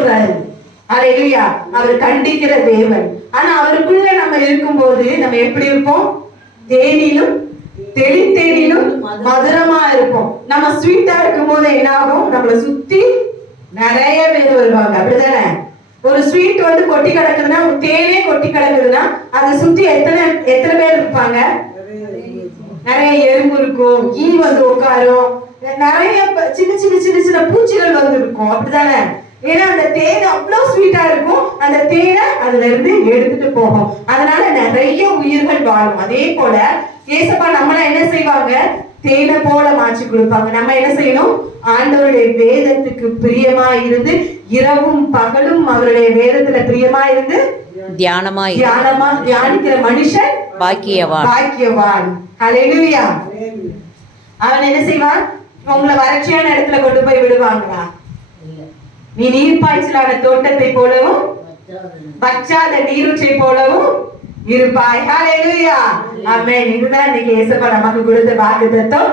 சொல்றாரு. அல்லேலூயா. அவர் கண்டிக்கிற தேவன். ஆனா அவருக்குள்ள நம்ம இருக்கும்போது நம்ம எப்படி இருப்போம்? தேனிலும் தெளித்தேனிலும் மதுரமா இருப்போம். நம்ம ஸ்வீட்டா இருக்கும் போது என்ன ஆகும்? நம்மளை சுத்தி நிறைய பேர் வருவாங்க. அப்படிதானே? ஒரு ஸ்வீட் வந்து கொட்டி கிடக்குதுன்னா, ஒரு தேனே கொட்டி கிடக்குதுன்னா அதை சுத்தி எத்தனை எத்தனை பேர் இருப்பாங்க? நிறைய எறும்பு இருக்கும், ஈ வந்து உட்காரும், நிறைய சின்ன சின்ன சின்ன சின்ன பூச்சிகள் வந்து இருக்கும். அப்படிதானே? ஏன்னா அந்த தேன் அவ்வளவு ஸ்வீட்டா இருக்கும். அந்த தேனை அதுல இருந்து எடுத்துட்டு போகும். அதனால நிறைய உயிர்கள் வாழும். அதே போல ஏசப்பா நம்மள என்ன செய்வாங்க? தேனை போல மாற்றி கொடுப்பாங்க. நம்ம என்ன செய்யணும்? ஆண்டவருடைய வேதத்துக்கு பிரியமா இருந்து இரவும் பகலும் அவருடைய வேதத்துல பிரியமா இருந்து தியானிக்கிற மனுஷன் பாக்கியவான். ஹல்லேலூயா. அவன் என்ன செய்வான்? உங்களை வறட்சியான இடத்துல கொண்டு போய் விடுவாங்களா? நீ நீர்ப்பாய்ச்சலான தோட்டத்தை போலவும் வற்றாத நீரூற்றை போலவும் இருப்பாய். ஹல்லேலூயா. ஆமென். இதுதான் இன்னைக்கு இயேசப்பா நமக்கு கொடுத்த வாக்குத்தத்தம்.